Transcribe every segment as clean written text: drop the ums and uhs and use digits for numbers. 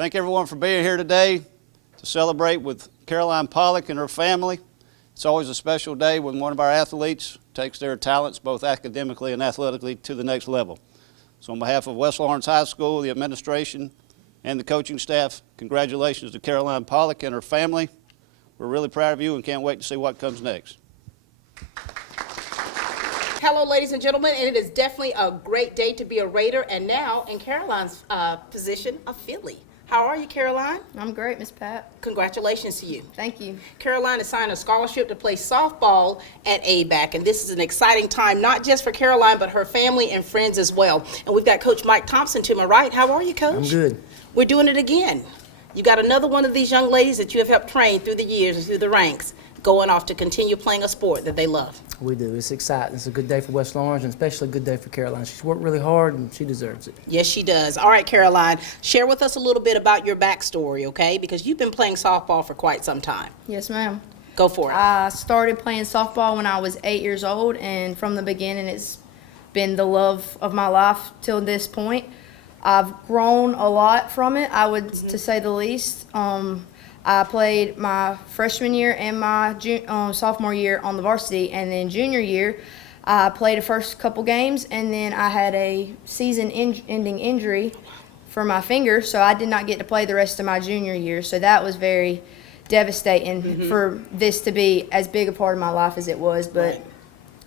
Thank everyone for being here today to celebrate with Callie Pollock and her family. It's always a special day when one of our athletes takes their talents, both academically and athletically, to the next level. So on behalf of West Lawrence High School, the administration, and the coaching staff, congratulations to Callie Pollock and her family. We're really proud of you and can't wait to see what comes next. Hello, ladies and gentlemen, and it is definitely a great day to be a Raider, and now in Caroline's position, a Philly. How are you, Caroline? I'm great, Miss Pat. Congratulations to you. Thank you. Caroline has signed a scholarship to play softball at ABAC, and this is an exciting time, not just for Caroline, but her family and friends as well. And we've got Coach Mike Thompson to my right. How are you, Coach? I'm good. We're doing it again. You got another one of these young ladies that you have helped train through the years and through the ranks, going off to continue playing a sport that they love. We do. It's exciting. It's a good day for West Lawrence, and especially a good day for Caroline. She's worked really hard, and she deserves it. Yes, she does. All right, Caroline, share with us a little bit about your backstory, okay? Because you've been playing softball for quite some time. Yes, ma'am. Go for it. I started playing softball when I was 8 years old, and from the beginning, it's been the love of my life till this point. I've grown a lot from it, I would, to say the least. I played my freshman year and my sophomore year on the varsity, and then junior year, I played the first couple games, and then I had a season-ending injury for my finger, so I did not get to play the rest of my junior year. So that was very devastating for this to be as big a part of my life as it was, but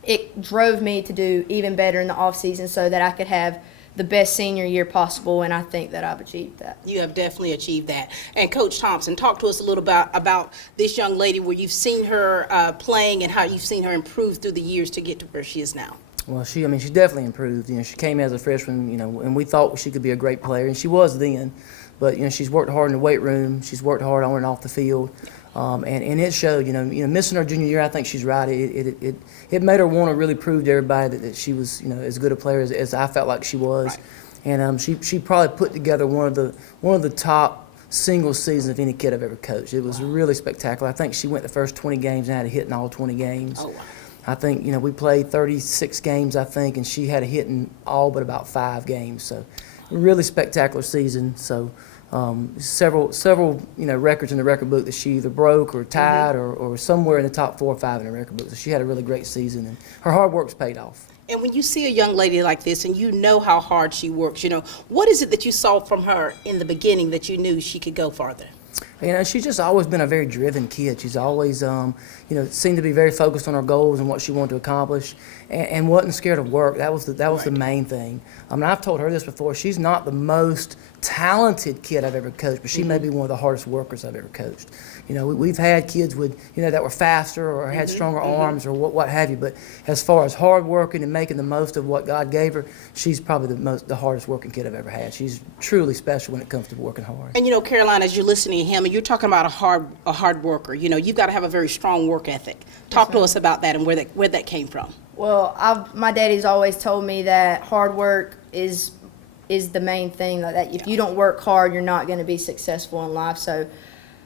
it drove me to do even better in the off season so that I could have the best senior year possible, and I think that I've achieved that. You have definitely achieved that. And Coach Thompson, talk to us a little about this young lady, where you've seen her playing and how you've seen her improve through the years to get to where she is now. Well, she's definitely improved. She came as a freshman, and we thought she could be a great player, and she was then. But she's worked hard in the weight room. She's worked hard on and off the field, and it showed. Missing her junior year, I think she's right. It made her want to really prove to everybody that she was, as good a player as I felt like she was. Right. And she probably put together one of the top single seasons of any kid I've ever coached. It was really spectacular. I think she went the first 20 games and had a hit in all 20 games. Oh, wow. I think we played 36 games, I think, and she had a hit in all but about 5 games. So, really spectacular season. So. Several records in the record book that she either broke or tied or somewhere in the top 4 or 5 in the record book. So she had a really great season, and her hard work's paid off. And when you see a young lady like this and you know how hard she works, what is it that you saw from her in the beginning that you knew she could go farther? She's just always been a very driven kid. She's always, seemed to be very focused on her goals and what she wanted to accomplish, and wasn't scared of work. That was the main thing. I've told her this before. She's not the most talented kid I've ever coached, but she may be one of the hardest workers I've ever coached. We've had kids with, that were faster or had stronger arms or what have you. But as far as hard working and making the most of what God gave her, she's probably the hardest working kid I've ever had. She's truly special when it comes to working hard. And Caroline, as you're listening to him, and you're talking about a hard worker. You've got to have a very strong work ethic. Talk to us about that and where that came from. Well, my daddy's always told me that hard work is the main thing. That if you don't work hard, you're not going to be successful in life. So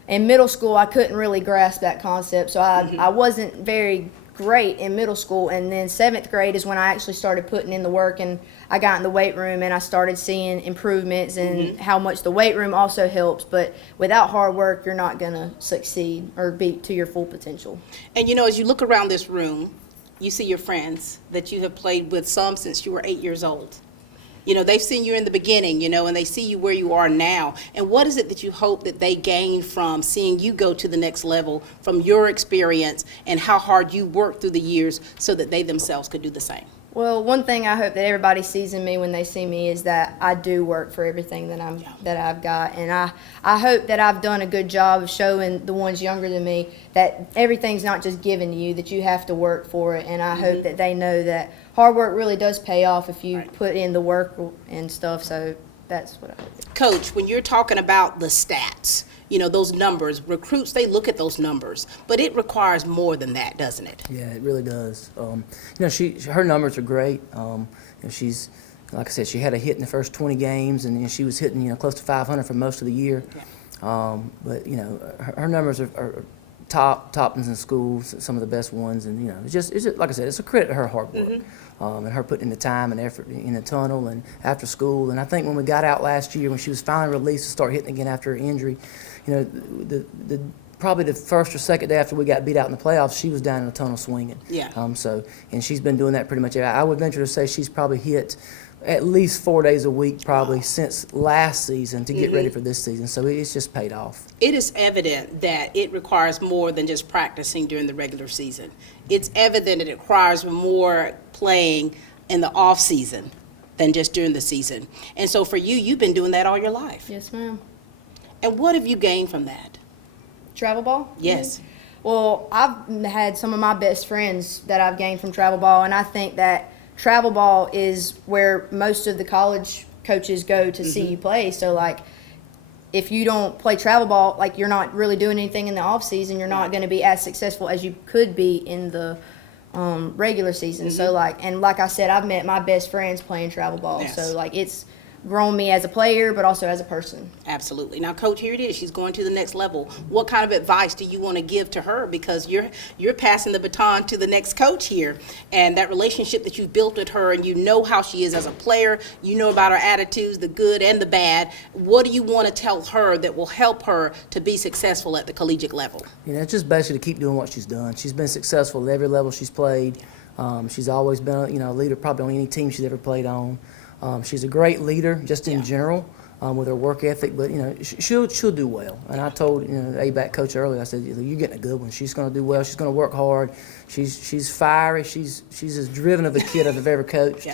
in middle school, I couldn't really grasp that concept. So I wasn't very great in middle school. And then 7th grade is when I actually started putting in the work, and I got in the weight room and I started seeing improvements and how much the weight room also helps. But without hard work, you're not going to succeed or be to your full potential. And as you look around this room, you see your friends that you have played with, some since you were 8 years old. They've seen you in the beginning, and they see you where you are now. And what is it that you hope that they gain from seeing you go to the next level, from your experience and how hard you worked through the years so that they themselves could do the same? Well, one thing I hope that everybody sees in me when they see me is that I do work for everything that I've got, and I hope that I've done a good job of showing the ones younger than me that everything's not just given to you, that you have to work for it, and I hope that they know that hard work really does pay off if you put in the work and stuff. So that's what I hope. Coach, when you're talking about the stats, those numbers, recruits, they look at those numbers, but it requires more than that, doesn't it? Yeah, it really does. Her numbers are great. She's, like I said, she had a hit in the first 20 games, and she was hitting, close to 500 for most of the year. Yeah. But her numbers are Thompson's in school, some of the best ones, and you know, it's just like I said, it's a credit to her hard work, and her putting in the time and effort in the tunnel and after school. And I think when we got out last year, when she was finally released to start hitting again after her injury, you know, the probably the first or second day after we got beat out in the playoffs, she was down in the tunnel swinging. Yeah. And she's been doing that pretty much. I would venture to say she's probably hit at least 4 days a week probably since last season to get ready for this season. So it's just paid off. It is evident that it requires more than just practicing during the regular season. It's evident that it requires more playing in the off season than just during the season. And so for you, you've been doing that all your life. Yes, ma'am. And what have you gained from that? Travel ball? Yes. Well, I've had some of my best friends that I've gained from travel ball, and I think that travel ball is where most of the college coaches go to see you play. So, like, if you don't play travel ball, like, you're not really doing anything in the off season. You're not going to be as successful as you could be in the regular season. So, like I said, I've met my best friends playing travel ball. Yes. So, like, it's grown me as a player, but also as a person. Absolutely. Now, Coach, here it is. She's going to the next level. What kind of advice do you want to give to her? Because you're passing the baton to the next coach here, and that relationship that you've built with her, and you know how she is as a player, you know about her attitudes, the good and the bad. What do you want to tell her that will help her to be successful at the collegiate level? You know, it's just basically to keep doing what she's done. She's been successful at every level she's played. She's always been, you know, a leader probably on any team she's ever played on. She's a great leader just in general with her work ethic, but you know she'll do well. And I told the ABAC coach earlier, I said, you're getting a good one. She's going to do well. She's going to work hard. She's fiery. She's as driven of a kid I've ever coached.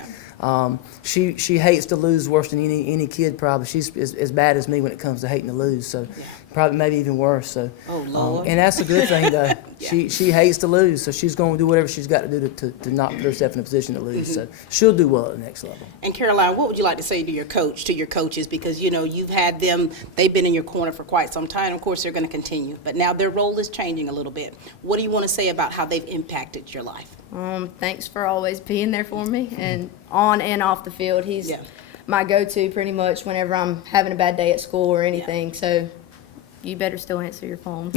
She hates to lose worse than any kid probably. She's as bad as me when it comes to hating to lose. So probably maybe even worse. So and that's a good thing though. She hates to lose, so she's going to do whatever she's got to do to not put herself in a position to lose. So she'll do well at the next level. And Caroline, what would you like to say to your coaches? Because you've had them, they've been in your corner for quite some time. Of course, they're going to continue, but now their role is changing a little bit. What do you want to say about how they've impacted your life? Thanks for always being there for me, and on and off the field. He's my go-to pretty much whenever I'm having a bad day at school or anything. So you better still answer your phone.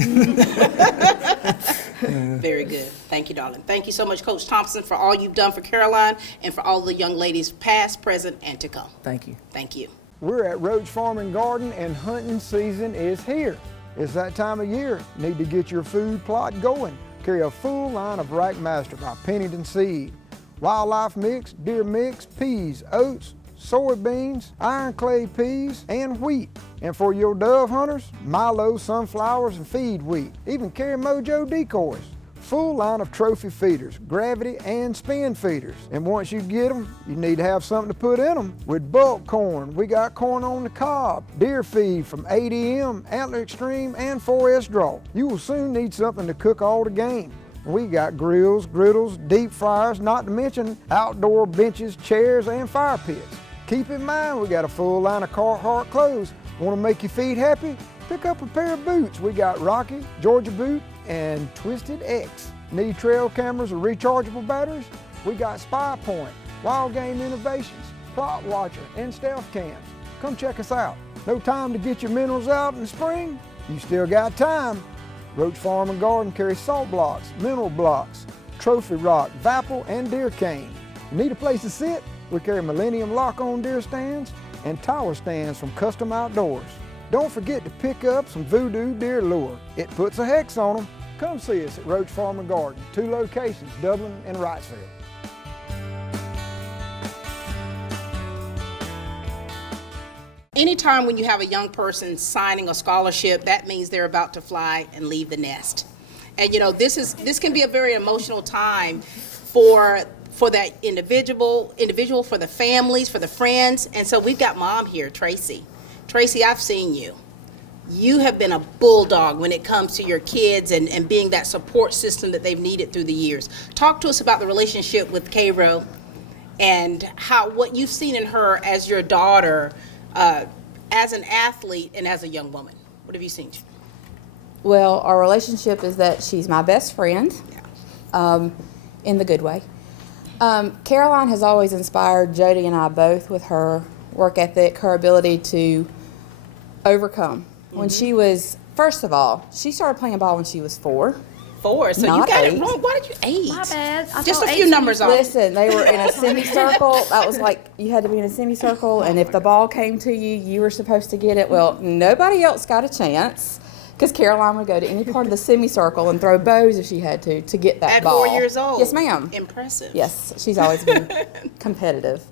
Very good. Thank you, darling. Thank you so much, Coach Thompson, for all you've done for Caroline and for all the young ladies past, present, and to come. Thank you. Thank you. We're at Roach Farm and Garden, and hunting season is here. It's that time of year. Need to get your food plot going. Carry a full line of Rack Master by Pennington Seed. Wildlife mix, deer mix, peas, oats, soybeans, iron clay peas, and wheat. And for your dove hunters, Milo, sunflowers, and feed wheat. Even carry Mojo decoys. Full line of trophy feeders, gravity and spin feeders. And once you get them, you need to have something to put in them. With bulk corn, we got corn on the cob, deer feed from ADM, Antler Extreme, and 4S Draw. You will soon need something to cook all the game. We got grills, griddles, deep fryers, not to mention outdoor benches, chairs, and fire pits. Keep in mind, we got a full line of Carhartt clothes. Want to make your feet happy? Pick up a pair of boots. We got Rocky, Georgia Boot, and Twisted X. Need trail cameras or rechargeable batteries? We got Spy Point, Wild Game Innovations, Plot Watcher, and Stealth Cams. Come check us out. No time to get your minerals out in the spring? You still got time. Roach Farm and Garden carries salt blocks, mineral blocks, trophy rock, Vapple, and deer cane. Need a place to sit? We carry Millennium lock-on deer stands and tower stands from Custom Outdoors. Don't forget to pick up some Voodoo deer lure. It puts a hex on them. Come see us at Roach Farm and Garden, 2 locations, Dublin and Wrightsville. Anytime when you have a young person signing a scholarship, that means they're about to fly and leave the nest. And this can be a very emotional time for that individual, for the families, for the friends. And so we've got Mom here, Tracey. Tracey, I've seen you. You have been a bulldog when it comes to your kids and being that support system that they've needed through the years. Talk to us about the relationship with Cairo and what you've seen in her as your daughter, as an athlete and as a young woman. What have you seen? Well, our relationship is that she's my best friend, in the good way. Caroline has always inspired Jody and I both with her work ethic, her ability to overcome. When she was First of all, she started playing ball when she was 4. 4. So Not you got 8. it wrong. Why did you 8? My bad. I Just thought a few 18 numbers off. Listen, they were in a semicircle. That was like, you had to be in a semicircle, and if the ball came to you, you were supposed to get it. Well, nobody else got a chance, because Caroline would go to any part of the semicircle and throw bows if she had to get that At ball. 4 years old. Yes, ma'am. Impressive. Yes, she's always been competitive.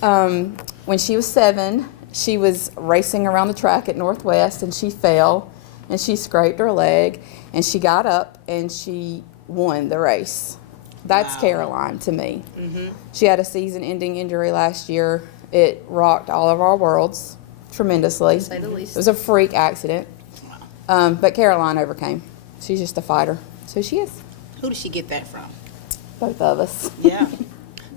When she was 7, she was racing around the track at Northwest, and she fell, and she scraped her leg, and she got up, and she won the race. That's Wow. Caroline to me. She had a season-ending injury last year. It rocked all of our worlds tremendously. To say the least. It was a freak accident, but Caroline overcame. She's just a fighter. So she is. Who did she get that from? Both of us. Yeah.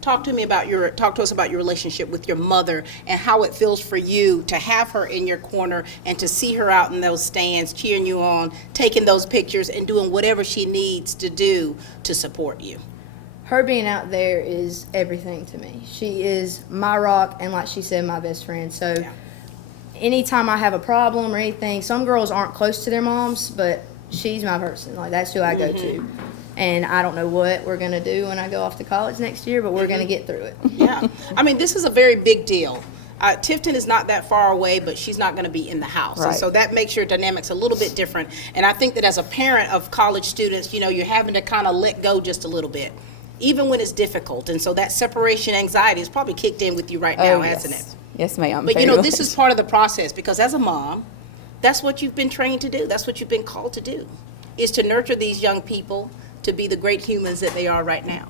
Talk to us about your relationship with your mother and how it feels for you to have her in your corner and to see her out in those stands cheering you on, taking those pictures and doing whatever she needs to do to support you. Her being out there is everything to me. She is my rock, and like she said, my best friend. So Yeah. anytime I have a problem or anything, some girls aren't close to their moms, but she's my person. Like, that's who I go to. And I don't know what we're going to do when I go off to college next year, but we're going to get through it. Yeah. I mean, this is a very big deal. Tifton is not that far away, but she's not going to be in the house. And Right. so that makes your dynamics a little bit different. And I think that as a parent of college students, you know, you're having to kind of let go just a little bit, even when it's difficult. And so that separation anxiety is probably kicked in with you right now, hasn't it? Yes, ma'am. But you very know, this much. is part of the process, because as a mom, that's what you've been trained to do. That's what you've been called to do, is to nurture these young people to be the great humans that they are right now.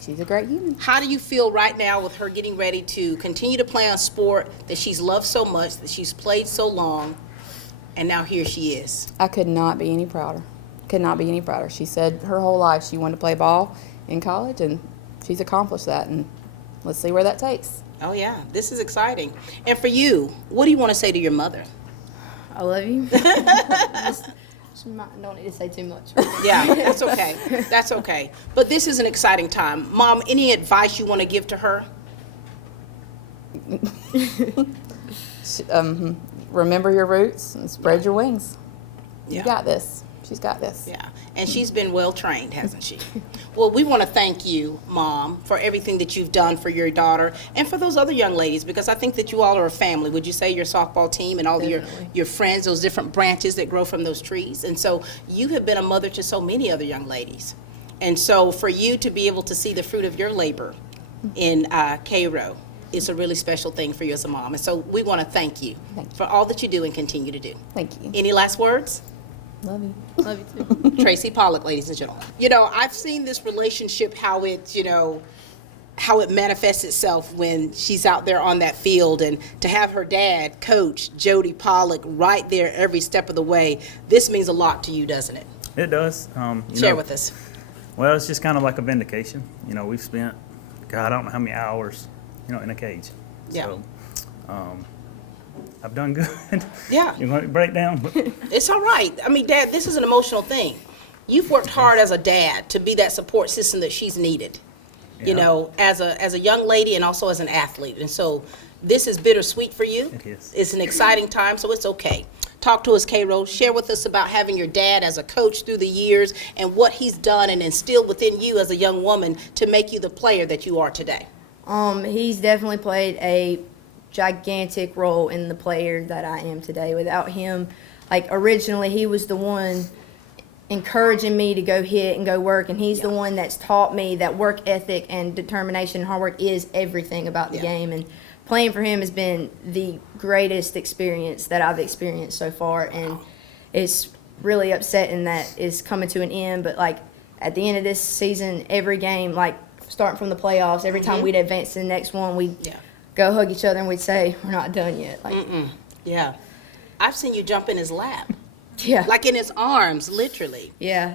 She's a great human. How do you feel right now with her getting ready to continue to play a sport that she's loved so much, that she's played so long, and now here she is? I could not be any prouder. Could not be any prouder. She said her whole life she wanted to play ball in college, and she's accomplished that, and let's see where that takes. Oh yeah, this is exciting. And for you, what do you want to say to your mother? I love you. Don't need to say too much. Yeah, that's okay. That's okay. But this is an exciting time. Mom, any advice you want to give to her? Remember your roots and spread your wings. Yeah. You got this. She's got this. Yeah, and she's been well trained, hasn't she? Well, we want to thank you, Mom, for everything that you've done for your daughter and for those other young ladies, because I think that you all are a family. Would you say your softball team and all your friends, those different branches that grow from those trees? And so you have been a mother to so many other young ladies. And so for you to be able to see the fruit of your labor in Cairo is a really special thing for you as a mom. And so we want to thank you for all that you do and continue to do. Thank you. Any last words? Love you. Love you too. Tracey Pollock, ladies and gentlemen. You know, I've seen this relationship, how it, you know, how it manifests itself when she's out there on that field, and to have her dad, Coach Jody Pollock, right there every step of the way. This means a lot to you, doesn't it? It does. Share with us. Well, it's just kind of like a vindication. You know, we've spent, God, I don't know how many hours, you know, in a cage. Yeah. So, I've done good. Yeah. You want to break down? It's all right. I mean, Dad, this is an emotional thing. You've worked hard as a dad to be that support system that she's needed, you Yeah. know, as a young lady and also as an athlete. And so this is bittersweet for you. It is. It's an exciting time, so it's okay. Talk to us, Cairo. Share with us about having your dad as a coach through the years and what he's done and instilled within you as a young woman to make you the player that you are today. He's definitely played a gigantic role in the player that I am today. Without him, like, originally he was the one encouraging me to go hit and go work, and he's the one that's taught me that work ethic and determination and hard work is everything about the Yeah. game. And playing for him has been the greatest experience that I've experienced so far, and it's really upsetting that it's coming to an end. But, like, at the end of this season, every game, like, starting from the playoffs, every time we'd advance to the next one, we'd go hug each other and we'd say, we're not done yet. Like, Yeah. I've seen you jump in his lap, yeah. like in his arms, literally. Yeah,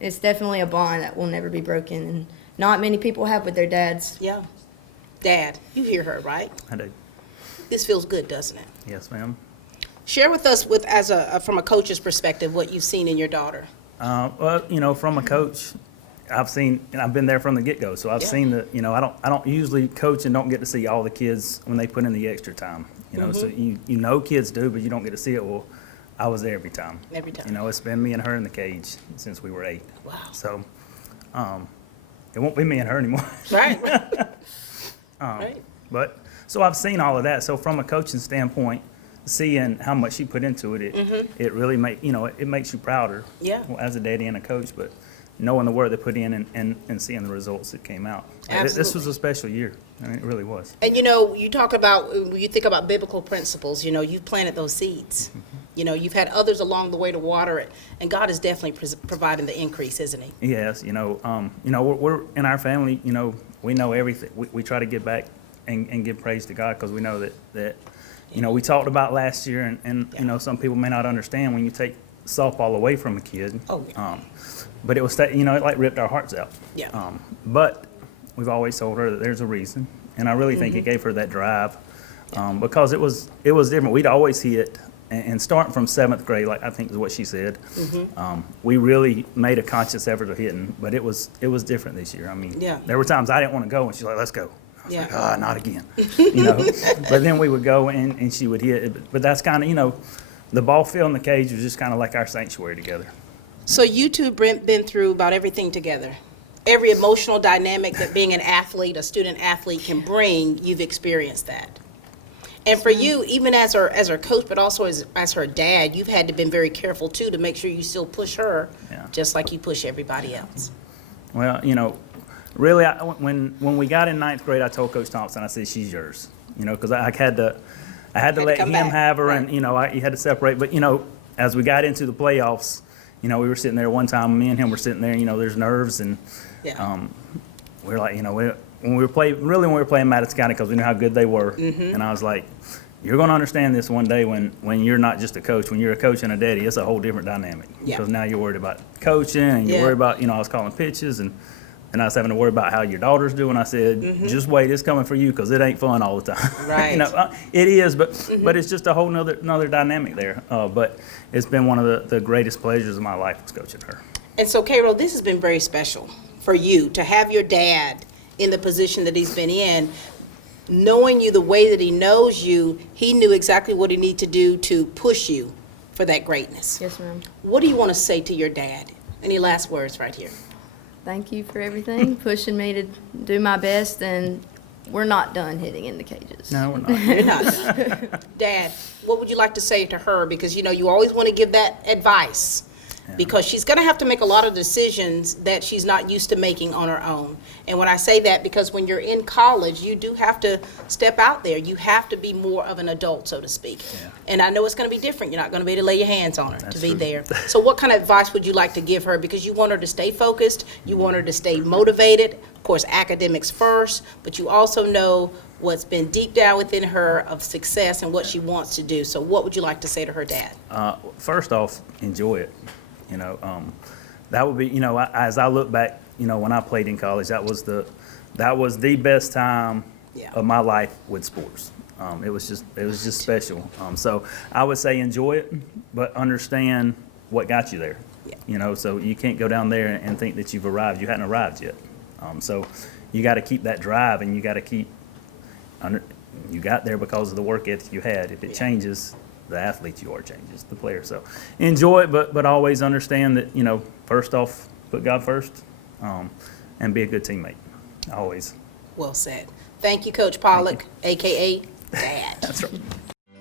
it's definitely a bond that will never be broken, and not many people have with their dads. Yeah. Dad, you hear her, right? I do. This feels good, doesn't it? Yes, ma'am. Share with us, from a coach's perspective, what you've seen in your daughter. Well, you know, from a coach, I've seen, and I've been there from the get-go, so I've seen the, you know, I don't usually coach and don't get to see all the kids when they put in the extra time, you know, so you know kids do, but you don't get to see it. Well, I was there every time. Every time. You know, it's been me and her in the cage since we were 8. Wow. So, it won't be me and her anymore. Right. Right. But, so I've seen all of that. So from a coaching standpoint, seeing how much she put into it, it really it makes you prouder. Yeah. As a daddy and a coach, but knowing the work they put in and seeing the results that came out. This was Absolutely. a special year. I mean, it really was. And you know, you talk about, when you think about biblical principles, you know, you've planted those seeds. You know, you've had others along the way to water it, and God is definitely providing the increase, isn't He? Yes, we're in our family, we know everything. We try to give back and give praise to God because we know that we talked about last year and some people may not understand when you take softball away from a kid. Oh, yeah. But it was, it like ripped our hearts out. Yeah. But we've always told her that there's a reason, and I really think it gave her that drive because it was different. We'd always hit. And starting from 7th grade, like I think is what she said, we really made a conscious effort of hitting, but it was different this year. I mean, there were times I didn't want to go, and she's like, "Let's go." I was like, not again, But then we would go, and she would hit. But that's kind of, the ball field and the cage was just kind of like our sanctuary together. So you two been through about everything together. Every emotional dynamic that being an athlete, a student athlete can bring, you've experienced that. And for you, even as her coach, but also as her dad, you've had to been very careful too to make sure you still push her, just like you push everybody else. Well, really, when we got in 9th grade, I told Coach Thompson, I said, "She's yours," because I had to let him have her, and you had to separate. But as we got into the playoffs, we were sitting there one time, me and him were sitting there. There's nerves, and we're like, when we were playing Madison County, because we knew how good they were, and I was like, "You're going to understand this one day when you're not just a coach. When you're a coach and a daddy, it's a whole different dynamic. Because now you're worried about coaching, and you're worried about, I was calling pitches, and I was having to worry about how your daughter's doing. I said, just wait, it's coming for you, because it ain't fun all the time. Right. It is, but it's just a whole nother dynamic there. But it's been one of the greatest pleasures of my life was coaching her. And so, Cairo, this has been very special for you to have your dad in the position that he's been in, knowing you the way that he knows you. He knew exactly what he needed to do to push you for that greatness. Yes, ma'am. What do you want to say to your dad? Any last words right here? Thank you for everything, pushing me to do my best, and we're not done hitting in the cages. No, we're not. You're not. Dad, what would you like to say to her? Because, you always want to give that advice. Because she's going to have to make a lot of decisions that she's not used to making on her own. And when I say that, because when you're in college, you do have to step out there. You have to be more of an adult, so to speak. Yeah. And I know it's going to be different. You're not going to be able to lay your hands on her That's to be true. there. So what kind of advice would you like to give her? Because you want her to stay focused. You want her to stay motivated. Of course, academics first. But you also know what's been deep down within her of success and what she wants to do. So what would you like to say to her dad? First off, enjoy it. That would be, as I look back, when I played in college, that was the best time of my life with sports. It was just special. So I would say enjoy it, but understand what got you there. So you can't go down there and think that you've arrived. You hadn't arrived yet. So you got to keep that drive, and you got to keep you got there because of the work ethic you had. If it changes, the athlete you are changes, the player. So enjoy it, but always understand that, first off, put God first, and be a good teammate, always. Well said. Thank you, Coach Pollock, a.k.a. Dad. That's right.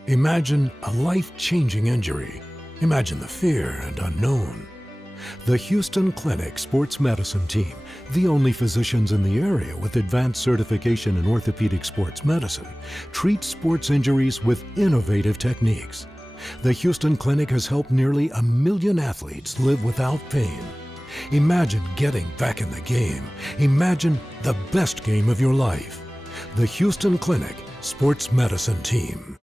Imagine a life-changing injury. Imagine the fear and unknown. The Houston Clinic Sports Medicine Team, the only physicians in the area with advanced certification in orthopedic sports medicine, treats sports injuries with innovative techniques. The Houston Clinic has helped nearly 1 million athletes live without pain. Imagine getting back in the game. Imagine the best game of your life. The Houston Clinic Sports Medicine Team.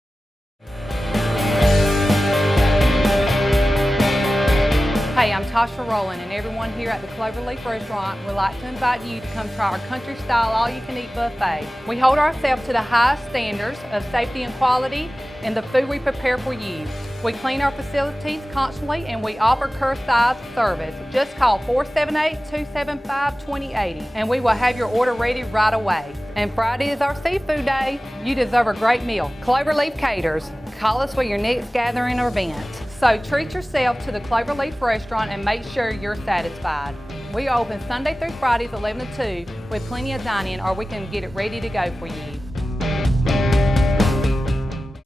Hey, I'm Tasha Rowland, and everyone here at the Cloverleaf Restaurant would like to invite you to come try our country-style all-you-can-eat buffet. We hold ourselves to the highest standards of safety and quality in the food we prepare for you. We clean our facilities constantly, and we offer curbside service. Just call 478-275-2080, and we will have your order ready right away. And Friday is our seafood day. You deserve a great meal. Cloverleaf Caters. Call us for your next gathering or event. So treat yourself to the Cloverleaf Restaurant and make sure you're satisfied. We open Sunday through Fridays 11 to 2 with plenty of dining, or we can get it ready to go for you.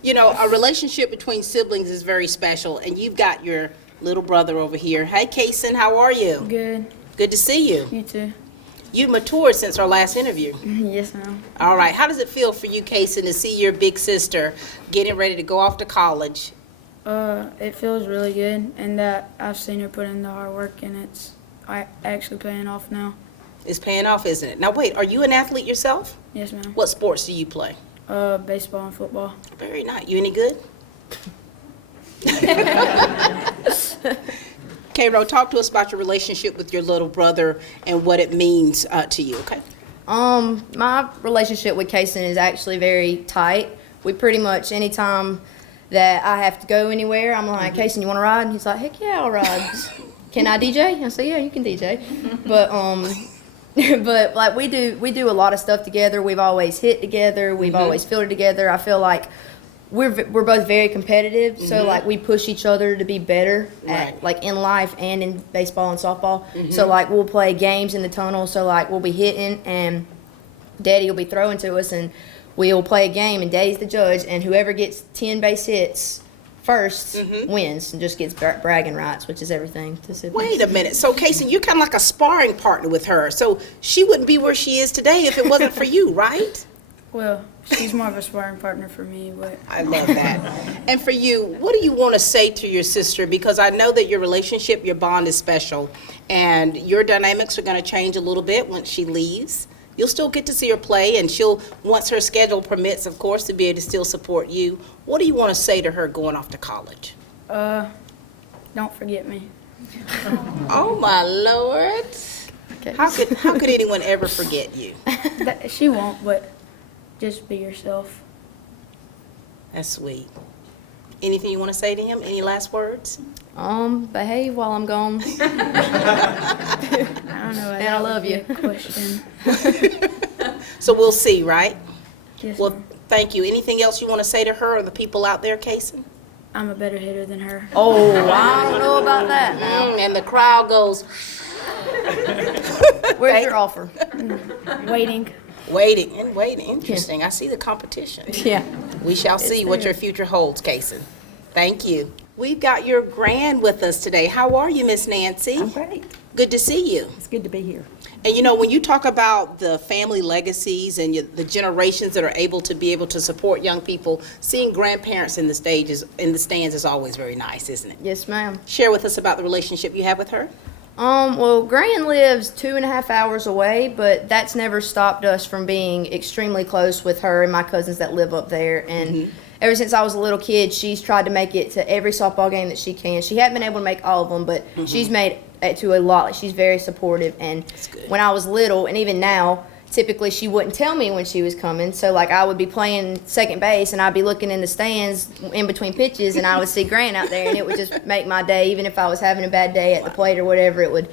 You know, a relationship between siblings is very special, and you've got your little brother over here. Hey, Keaton, how are you? Good. Good to see you. You too. You've matured since our last interview. Yes, ma'am. All right. How does it feel for you, Keaton, to see your big sister getting ready to go off to college? It feels really good, and that I've seen her put in the hard work, and it's actually paying off now. It's paying off, isn't it? Now, wait, are you an athlete yourself? Yes, ma'am. What sports do you play? Baseball and football. Very nice. You any good? K-Ro, talk to us about your relationship with your little brother and what it means to you, okay? My relationship with Keaton is actually very tight. We pretty much, anytime that I have to go anywhere, I'm like, Keaton, you want to ride? And he's like, heck yeah, I'll ride. Can I DJ? I say, yeah, you can DJ. But but like we do a lot of stuff together. We've always hit together. We've always fielded together. I feel like we're both very competitive. So like we push each other to be better at like in life and in baseball and softball. So like we'll play games in the tunnel. So like we'll be hitting and Daddy will be throwing to us, and we'll play a game, and Daddy's the judge, and whoever gets 10 base hits first wins and just gets bragging rights, which is everything to siblings. Wait a minute. So, Keaton, you're kind of like a sparring partner with her. So she wouldn't be where she is today if it wasn't for you, right? Well, she's more of a sparring partner for me, but I love that. And for you, what do you want to say to your sister? Because I know that your relationship, your bond is special, and your dynamics are going to change a little bit once she leaves. You'll still get to see her play, and she'll, once her schedule permits, of course, to be able to still support you. What do you want to say to her going off to college? don't forget me. Oh, my Lord. Okay. How could anyone ever forget you? She won't, but just be yourself. That's sweet. Anything you want to say to him? Any last words? Behave while I'm gone. I don't know. And I love you. Question. So we'll see, right? Yes, Well, ma'am. thank you. Anything else you want to say to her or the people out there, Keaton? I'm a better hitter than her. Oh, I don't know about that now. And the crowd goes, Where's your offer? Waiting. waiting and waiting. Interesting. I see the competition. Yeah. We shall see what your future holds, Keaton. Thank you. We've got your grand with us today. How are you, Miss Nancy? I'm great. Good to see you. It's good to be here. And you know, when you talk about the family legacies and the generations that are able to support young people, seeing grandparents in the stands is always very nice, isn't it? Yes, ma'am. Share with us about the relationship you have with her. Well, Gran lives 2.5 hours away, but that's never stopped us from being extremely close with her and my cousins that live up there. And ever since I was a little kid, she's tried to make it to every softball game that she can. She hadn't been able to make all of them, but she's made it to a lot. Like, she's very supportive. And when I was little, and even now, typically she wouldn't tell me when she was coming. So like I would be playing second base and I'd be looking in the stands in between pitches and I would see Grant out there and it would just make my day. Even if I was having a bad day at the plate or whatever, it would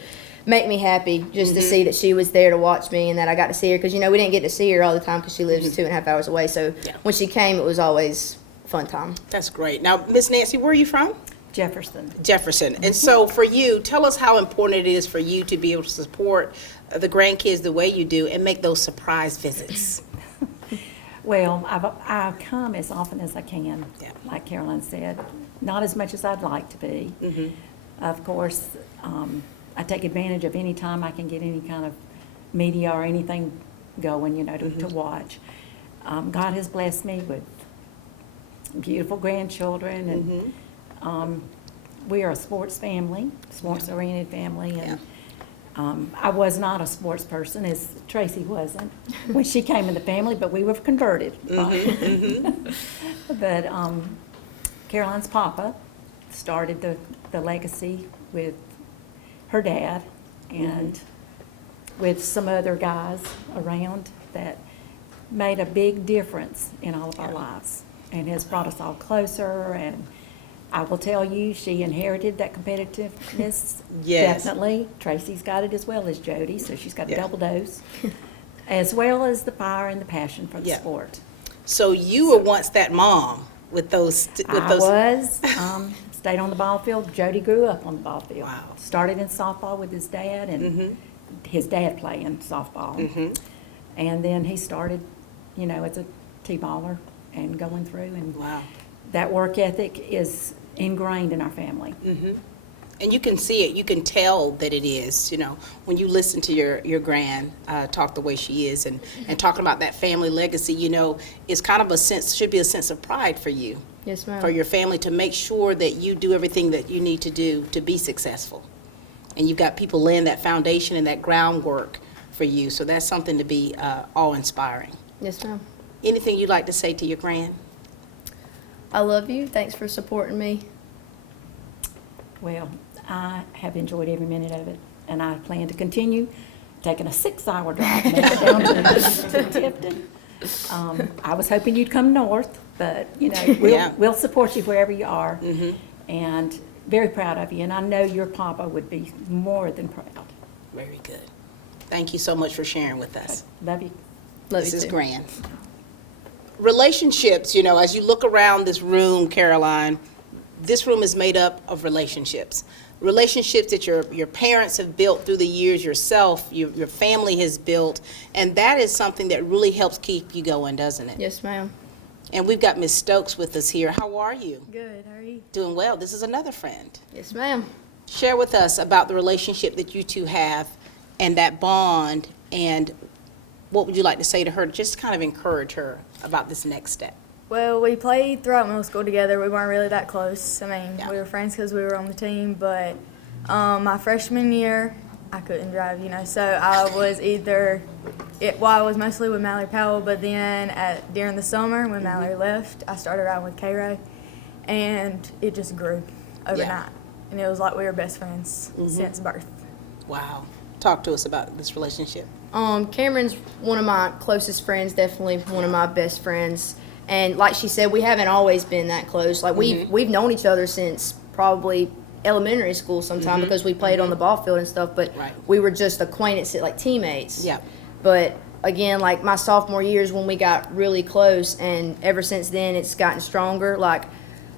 make me happy just to see that she was there to watch me and that I got to see her. Because, you know, we didn't get to see her all the time because she lives 2.5 hours away. So when she came, it was always a fun time. That's great. Now, Miss Nancy, where are you from? Jefferson. Jefferson. And so for you, tell us how important it is for you to be able to support the grandkids the way you do and make those surprise visits. Well, I come as often as I can, like Caroline said. Not as much as I'd like to be. Of course, I take advantage of any time I can get any kind of media or anything going, you know, to watch. God has blessed me with beautiful grandchildren, and we are a sports family, sports-oriented family, and I was not a sports person, as Tracey wasn't when she came in the family, but we were converted. But Caroline's papa started the legacy with her dad and with some other guys around that made a big difference in all of our lives and has brought us all closer. And I will tell you, she inherited that competitiveness. Definitely. Tracey's got it as well as Jody, so she's got a double dose, as well as the fire and the passion for the sport. So you were once that mom with those? Stayed on the ball field. Jody grew up on the ball field. Wow. Started in softball with his dad, and his dad playing softball. And then he started, as a T-baller and going through. And Wow. that work ethic is ingrained in our family. And you can see it, you can tell that it is, when you listen to your grand talk the way she is and talking about that family legacy, it's kind of should be a sense of pride for you. Yes, ma'am. For your family to make sure that you do everything that you need to do to be successful. And you've got people laying that foundation and that groundwork for you, so that's something to be awe-inspiring. Yes, ma'am. Anything you'd like to say to your grand? I love you. Thanks for supporting me. Well, I have enjoyed every minute of it, and I plan to continue taking a 6-hour drive to make it down to Tipton. I was hoping you'd come north, but, we'll support you wherever you are. And very proud of you, and I know your papa would be more than proud. Very good. Thank you so much for sharing with us. Love you. Love This you is too. grand. Relationships, as you look around this room, Caroline, this room is made up of relationships. Relationships that your parents have built through the years, yourself, your family has built, and that is something that really helps keep you going, doesn't it? Yes, ma'am. And we've got Miss Stokes with us here. How are you? Good. How are you? Doing well. This is another friend. Yes, ma'am. Share with us about the relationship that you two have and that bond, and what would you like to say to her to just kind of encourage her about this next step? Well, we played throughout middle school together. We weren't really that close. I mean, Yeah. we were friends because we were on the team, but my freshman year, I couldn't drive, so I was I was mostly with Mallory Powell, but then during the summer when Mallory left, I started riding with K-Ray, and it just grew overnight. And it was like we were best friends since birth. Wow. Talk to us about this relationship. Cameron's one of my closest friends, definitely one of my best friends. And like she said, we haven't always been that close. Like we've known each other since probably elementary school sometime because we played on the ball field and stuff, but Right. we were just acquaintances, like teammates. Yeah. But again, like my sophomore years when we got really close, and ever since then it's gotten stronger. Like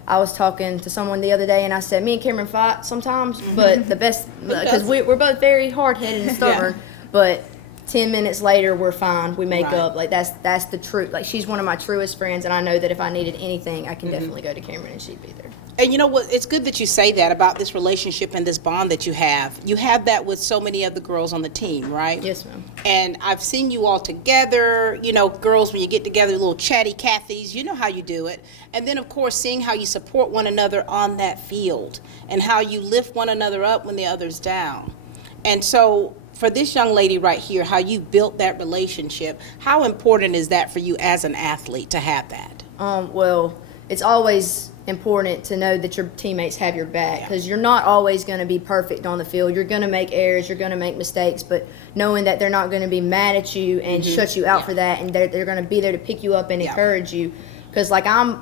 I was talking to someone the other day and I said, me and Cameron fight sometimes, but the best, because we're both very hard-headed and stubborn, but 10 minutes later we're fine, we make Right. up. Like that's the truth. Like she's one of my truest friends, and I know that if I needed anything I can definitely go to Cameron and she'd be there. And you know what? It's good that you say that about this relationship and this bond that you have. You have that with so many of the girls on the team, right? Yes, ma'am. And I've seen you all together, girls, when you get together, little chatty Cathys, you know how you do it. And then, of course, seeing how you support one another on that field and how you lift one another up when the other's down. And so for this young lady right here, how you built that relationship, how important is that for you as an athlete to have that? Well, it's always important to know that your teammates have your back, because you're not always going to be perfect on the field. You're going to make errors, you're going to make mistakes, but knowing that they're not going to be mad at you and shut you out for that, and they're going to be there to pick you up and encourage you. Because like I'm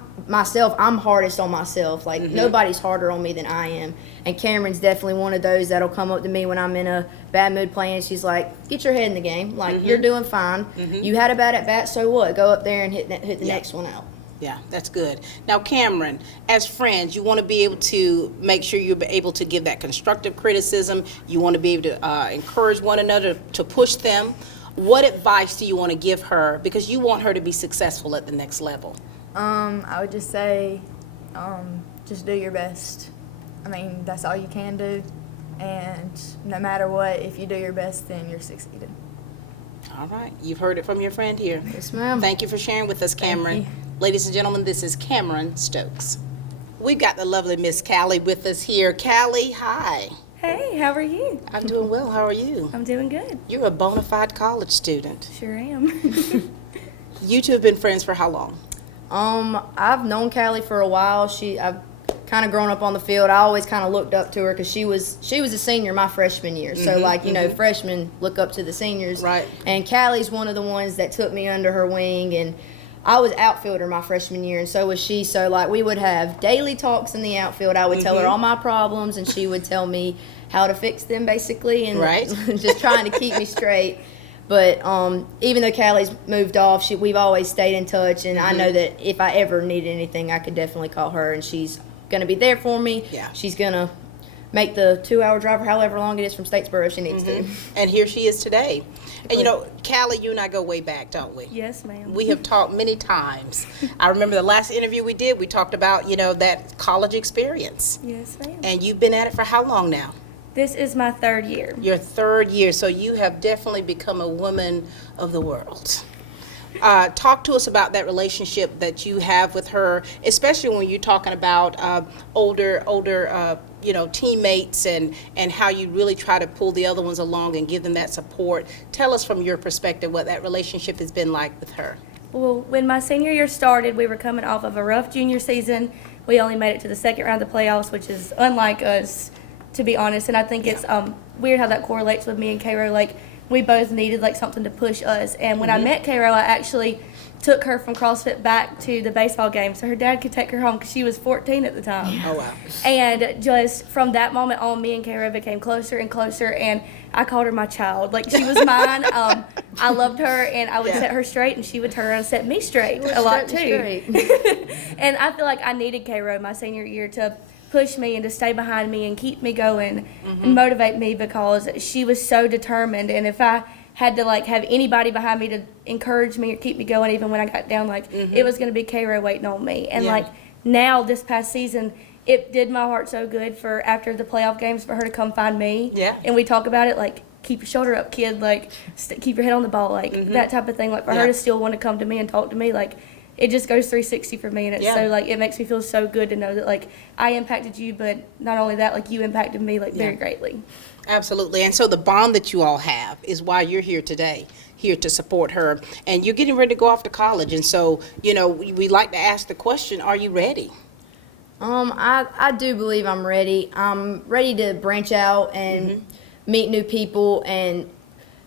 hardest on myself. Like nobody's harder on me than I am. And Cameron's definitely one of those that'll come up to me when I'm in a bad mood playing. She's like, get your head in the game. Like you're doing fine. You had a bad at bat, so what? Go up there and hit the next one out. Yeah, that's good. Now, Cameron, as friends, you want to be able to make sure you're able to give that constructive criticism. You want to be able to encourage one another, to push them. What advice do you want to give her? Because you want her to be successful at the next level. I would just say, just do your best. I mean, that's all you can do. And no matter what, if you do your best, then you're succeeding. All right. You've heard it from your friend here. Yes, ma'am. Thank you for sharing with us, Cameron. you. Ladies and gentlemen, this is Cameron Stokes. We've got the lovely Miss Callie with us here. Callie, hi. Hey, how are you? I'm doing well. How are you? I'm doing good. You're a bona fide college student. Sure am. You two have been friends for how long? I've known Callie for a while. I've kind of grown up on the field. I always kind of looked up to her because she was a senior my freshman year. So freshmen look up to the seniors. Right. And Callie's one of the ones that took me under her wing, and I was outfielder my freshman year, and so was she. So we would have daily talks in the outfield. I would tell her all my problems, and she would tell me how to fix them, basically, and Right. just trying to keep me straight. But even though Callie's moved off, we've always stayed in touch, and I know that if I ever needed anything, I could definitely call her, and she's going to be there for me. Yeah. She's going to make the 2-hour drive or however long it is from Statesboro if she needs to. And here she is today. And you know, Callie, you and I go way back, don't we? Yes, ma'am. We have talked many times. I remember the last interview we did, we talked about, you know, that college experience. Yes, ma'am. And you've been at it for how long now? This is my 3rd year. Your 3rd year, so you have definitely become a woman of the world. Talk to us about that relationship that you have with her, especially when you're talking about older you know, teammates and how you really try to pull the other ones along and give them that support. Tell us from your perspective what that relationship has been like with her. Well, when my senior year started, we were coming off of a rough junior season. We only made it to the 2nd round of the playoffs, which is unlike us, to be honest. And I think it's weird how that correlates with me and Cairo. Like, we both needed like something to push us. And when I met Cairo, I actually took her from CrossFit back to the baseball game so her dad could take her home because she was 14 at the time. Oh, wow. And just from that moment on, me and Cairo became closer and closer, and I called her my child. Like, she was mine. I loved her, and I would set her straight, and she would turn around and set me straight a lot, too. And I feel like I needed Cairo my senior year to push me and to stay behind me and keep me going and motivate me because she was so determined. And if I had to like have anybody behind me to encourage me or keep me going even when I got down, like it was going to be Cairo waiting on me. And like now this past season, it did my heart so good for after the playoff games for her to come find me. Yeah. And we talk about it like, keep your shoulder up, kid, like keep your head on the ball, like that type of thing. Like for her to still want to come to me and talk to me, like it just goes 360 for me, and it's so like it makes me feel so good to know that like I impacted you, but not only that, like you impacted me like very greatly. Absolutely. And so the bond that you all have is why you're here today, here to support her. And you're getting ready to go off to college. And so, you know, we like to ask the question, are you ready? I do believe I'm ready. I'm ready to branch out and meet new people and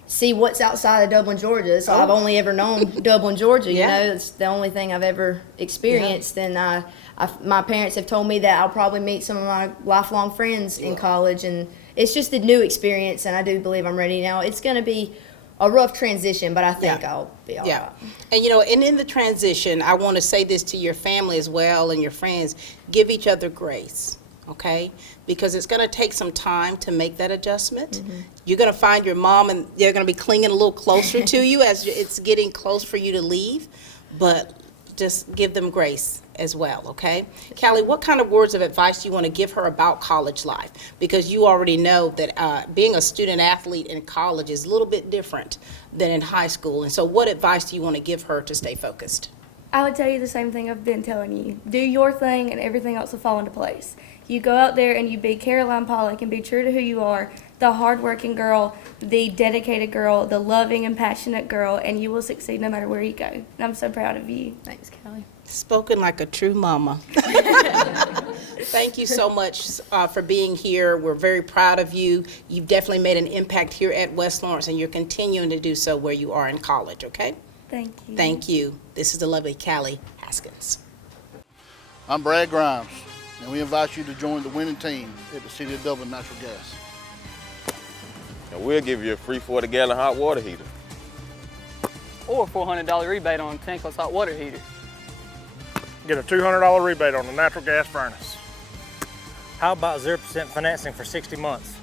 see what's outside of Dublin, Georgia. So I've only ever known Dublin, Georgia. You know, it's the only thing I've ever experienced. And my parents have told me that I'll probably meet some of my lifelong friends in college. And it's just a new experience, and I do believe I'm ready now. It's going to be a rough transition, but I think I'll be all right. And, you know, and in the transition, I want to say this to your family as well and your friends. Give each other grace, okay? Because it's going to take some time to make that adjustment. You're going to find your mom, and they're going to be clinging a little closer to you as it's getting close for you to leave. But just give them grace as well, okay? Callie, what kind of words of advice do you want to give her about college life? Because you already know that being a student athlete in college is a little bit different than in high school. And so what advice do you want to give her to stay focused? I would tell you the same thing I've been telling you. Do your thing and everything else will fall into place. You go out there and you be Caroline Pollock and be true to who you are, the hardworking girl, the dedicated girl, the loving and passionate girl, and you will succeed no matter where you go. And I'm so proud of you. Thanks, Callie. Spoken like a true mama. Thank you so much for being here. We're very proud of you. You've definitely made an impact here at West Lawrence, and you're continuing to do so where you are in college, okay? Thank you. Thank you. This is the lovely Callie Haskins. I'm Brad Grimes, and we invite you to join the winning team at the City of Dublin Natural Gas. And we'll give you a free 40-gallon hot water heater. Or a $400 rebate on a tankless hot water heater. Get a $200 rebate on the natural gas furnace. How about 0% financing for 60 months?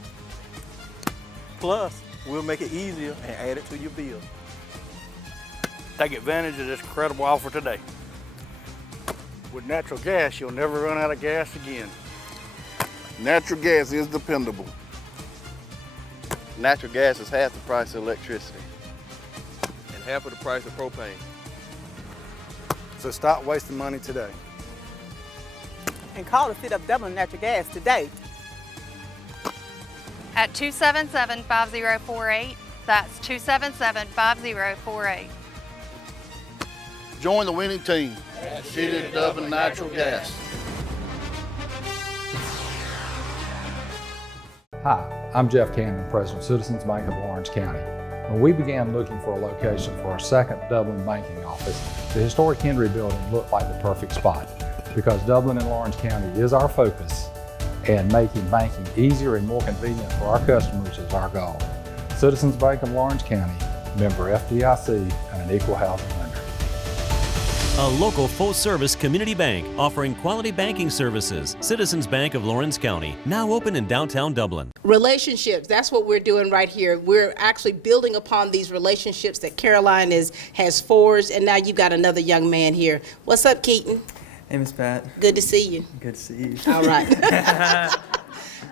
Plus, we'll make it easier and add it to your bill. Take advantage of this incredible offer today. With natural gas, you'll never run out of gas again. Natural gas is dependable. Natural gas is half the price of electricity and half of the price of propane. So stop wasting money today. And call the City of Dublin Natural Gas today. At 277-5048. That's 277-5048. Join the winning team at City of Dublin Natural Gas. Hi, I'm Jeff Cannon, President of Citizens Bank of Lawrence County. When we began looking for a location for our second Dublin banking office, the historic Henry Building looked like the perfect spot because Dublin and Lawrence County is our focus, and making banking easier and more convenient for our customers is our goal. Citizens Bank of Lawrence County, member FDIC, and an equal housing lender. A local full-service community bank offering quality banking services. Citizens Bank of Lawrence County, now open in downtown Dublin. Relationships, that's what we're doing right here. We're actually building upon these relationships that Caroline has forged, and now you got another young man here. What's up, Keaton? Hey, Miss Pat. Good to see you. Good to see you. All right.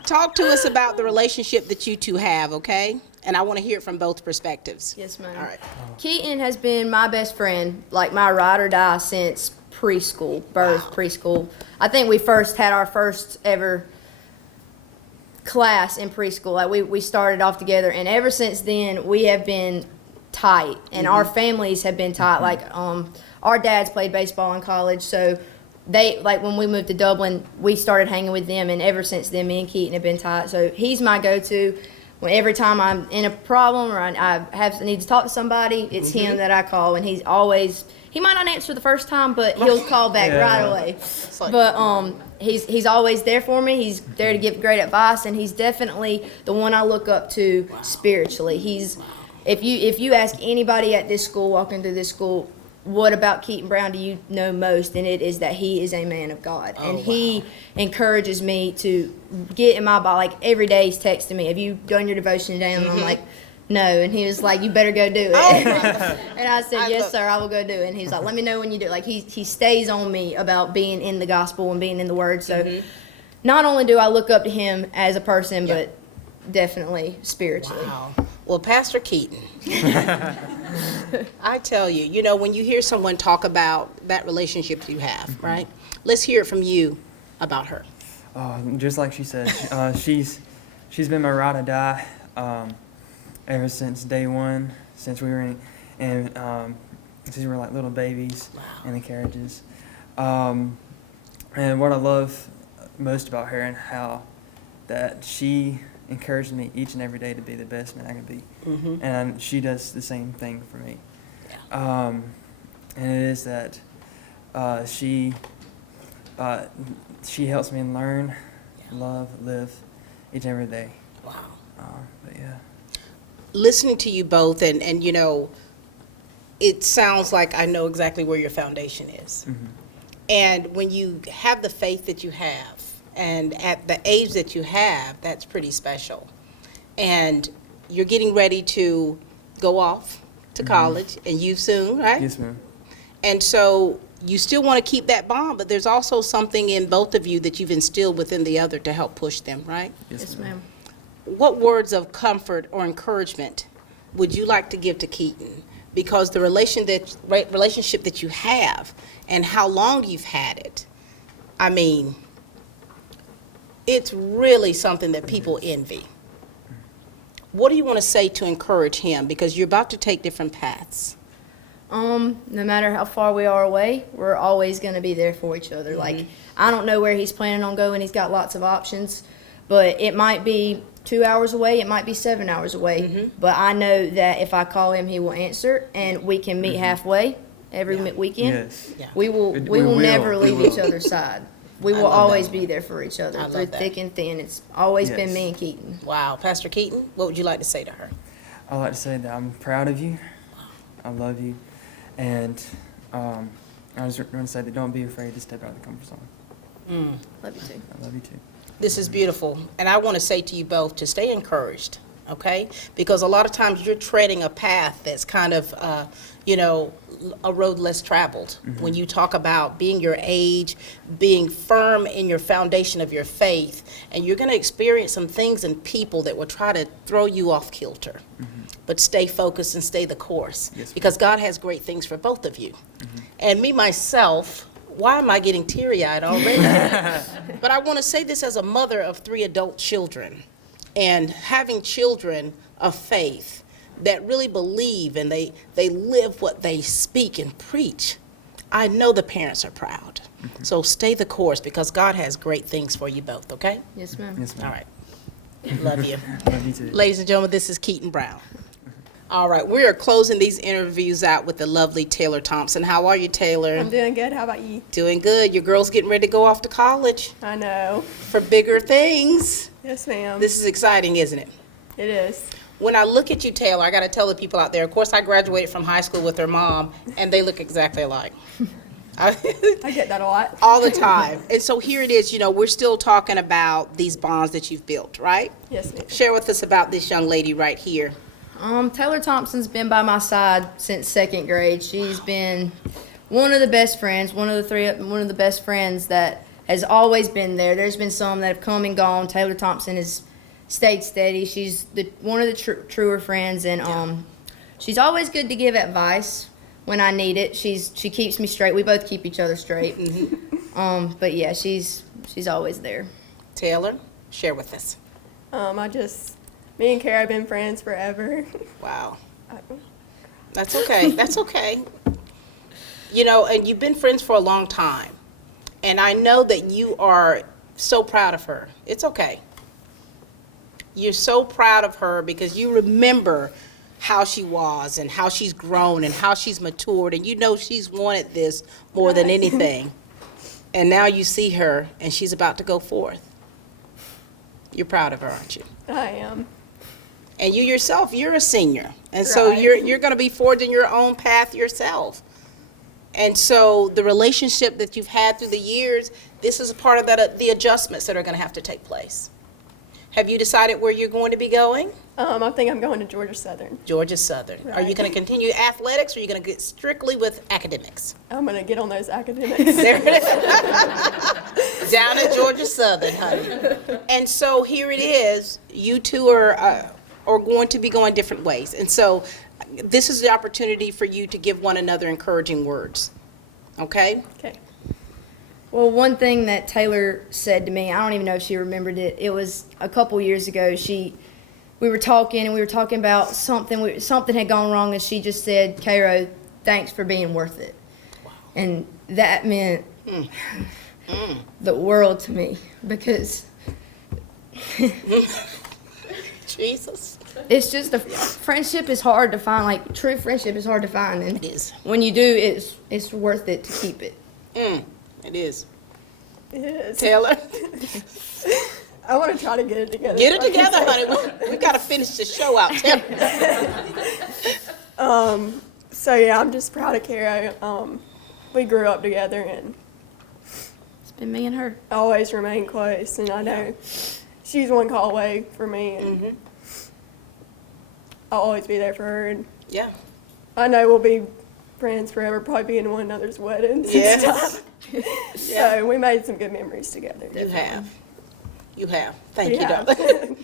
Talk to us about the relationship that you two have, okay? And I want to hear it from both perspectives. Yes, ma'am. All right. Keaton has been my best friend, like my ride or die since preschool, preschool. I think we first had our first ever class in preschool. Like we started off together, and ever since then we have been tight, and our families have been tight. Like our dads played baseball in college, so they, like when we moved to Dublin, we started hanging with them, and ever since then me and Keaton have been tight. So he's my go-to. When every time I'm in a problem or I need to talk to somebody, it's him that I call, and he might not answer the first time, but he'll call back right away. But he's always there for me. He's there to give great advice, and he's definitely the one I look up to spiritually. If you ask anybody at this school, walking through this school, what about Keaton Brown do you know most, and it is that he is a man of God. He encourages me to get in my body. Like every day he's texting me, have you done your devotion today? And I'm like, no. And he was like, you better go do it. And I said, yes, sir, I will go do it. And he's like, let me know when you do it. Like he stays on me about being in the gospel and being in the word. So not only do I look up to him as a person, but definitely spiritually. Wow. Well, Pastor Keaton, I tell you, when you hear someone talk about that relationship you have, right? Let's hear it from you about her. Just like she said, she's been my ride or die ever since day one, since we were since we were like little babies in the carriages. And what I love most about her and how that she encouraged me each and every day to be the best man I could be. And she does the same thing for me. And it is that she helps me learn, love, live each and every day. Wow. But yeah. Listening to you both, and it sounds like I know exactly where your foundation is. And when you have the faith that you have, and at the age that you have, that's pretty special. And you're getting ready to go off to college, and you soon, right? Yes, ma'am. And so you still want to keep that bond, but there's also something in both of you that you've instilled within the other to help push them, right? Yes, ma'am. What words of comfort or encouragement would you like to give to Keaton? Because the relationship that you have and how long you've had it, I mean, it's really something that people envy. What do you want to say to encourage him? Because you're about to take different paths. No matter how far we are away, we're always going to be there for each other. Like, I don't know where he's planning on going. He's got lots of options, but it might be 2 hours away. It might be 7 hours away. But I know that if I call him, he will answer, and we can meet halfway every weekend. Yes. We will never leave each other's side. We will always be there for each other through thick and thin. It's always been me and Keaton. Wow. Pastor Keaton, what would you like to say to her? I'd like to say that I'm proud of you. I love you. And I was going to say that don't be afraid to step out of the comfort zone. Love you too. I love you too. This is beautiful. And I want to say to you both to stay encouraged, okay? Because a lot of times you're treading a path that's kind of, a road less traveled. When you talk about being your age, being firm in your foundation of your faith, and you're going to experience some things and people that will try to throw you off kilter. But stay focused and stay the course. Yes, because God has great things for both of you. And me, myself, why am I getting teary-eyed already? But I want to say this as a mother of 3 adult children, and having children of faith that really believe and they live what they speak and preach. I know the parents are proud. So stay the course because God has great things for you both, okay? Yes, ma'am. Yes, ma'am. All right. Love you. Love you too. Ladies and gentlemen, this is Keaton Brown. All right, we are closing these interviews out with the lovely Taylor Thompson. How are you, Taylor? I'm doing good. How about you? Doing good. Your girl's getting ready to go off to college. I know. For bigger things. Yes, ma'am. This is exciting, isn't it? It is. When I look at you, Taylor, I got to tell the people out there, of course, I graduated from high school with her mom, and they look exactly alike. I get that a lot. All the time. And so here it is, we're still talking about these bonds that you've built, right? Yes, ma'am. Share with us about this young lady right here. Taylor Thompson's been by my side since 2nd grade. She's been one of the best friends, one of the best friends that has always been there. There's been some that have come and gone. Taylor Thompson has stayed steady. She's one of the truer friends, and she's always good to give advice when I need it. She keeps me straight. We both keep each other straight. But yeah, she's always there. Taylor, share with us. Me and Kara have been friends forever. Wow. That's okay. That's okay. And you've been friends for a long time. And I know that you are so proud of her. It's okay. You're so proud of her because you remember how she was and how she's grown and how she's matured, and she's wanted this more than anything. And now you see her and she's about to go forth. You're proud of her, aren't you? I am. And you yourself, you're a senior. And so you're going to be forging your own path yourself. And so the relationship that you've had through the years, this is a part of the adjustments that are going to have to take place. Have you decided where you're going to be going? I think I'm going to Georgia Southern. Georgia Southern. Right. Are you going to continue athletics, or are you going to get strictly with academics? I'm going to get on those academics. There it is. Down at Georgia Southern, honey. And so here it is. You two are going to be going different ways. And so this is the opportunity for you to give one another encouraging words. Okay? Okay. Well, one thing that Taylor said to me, I don't even know if she remembered it. It was a couple years ago. We were talking about something. Something had gone wrong, and she just said, "Cairo, thanks for being worth it." Wow. And that meant the world to me because Jesus. It's just friendship is hard to find. Like true friendship is hard to find, and it is. When you do, it's worth it to keep it. It is. It is. Taylor? I want to try to get it together. Get it together, honey. We got to finish the show out. So yeah, I'm just proud of Kara. We grew up together, and it's been me and her. Always remain close, and I know she's one call away for me, and I'll always be there for her. And yeah, I know we'll be friends forever, probably be in one another's weddings and stuff. So we made some good memories together. Definitely. You have. Thank you, darling.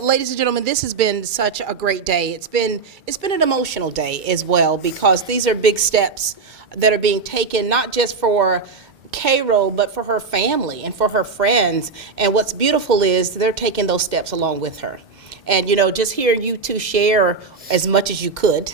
Ladies and gentlemen, this has been such a great day. It's been an emotional day as well, because these are big steps that are being taken, not just for Cairo, but for her family and for her friends. And what's beautiful is they're taking those steps along with her. And, just hearing you two share as much as you could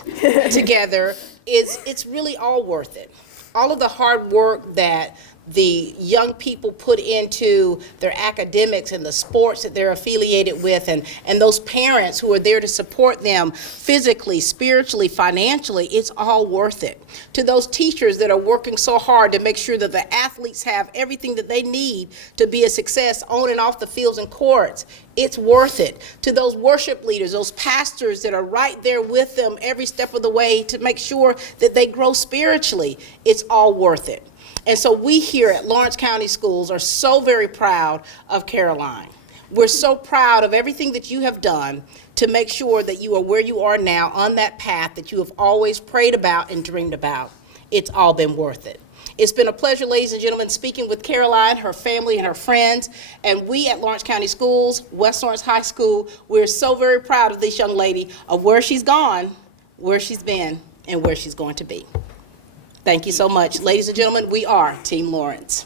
together, it's really all worth it. All of the hard work that the young people put into their academics and the sports that they're affiliated with, and those parents who are there to support them physically, spiritually, financially, it's all worth it. To those teachers that are working so hard to make sure that the athletes have everything that they need to be a success on and off the fields and courts, it's worth it. To those worship leaders, those pastors that are right there with them every step of the way to make sure that they grow spiritually, it's all worth it. And so we here at Lawrence County Schools are so very proud of Caroline. We're so proud of everything that you have done to make sure that you are where you are now on that path that you have always prayed about and dreamed about. It's all been worth it. It's been a pleasure, ladies and gentlemen, speaking with Caroline, her family, and her friends. And we at Lawrence County Schools, West Lawrence High School, we're so very proud of this young lady, of where she's gone, where she's been, and where she's going to be. Thank you so much. Ladies and gentlemen, we are Team Lawrence.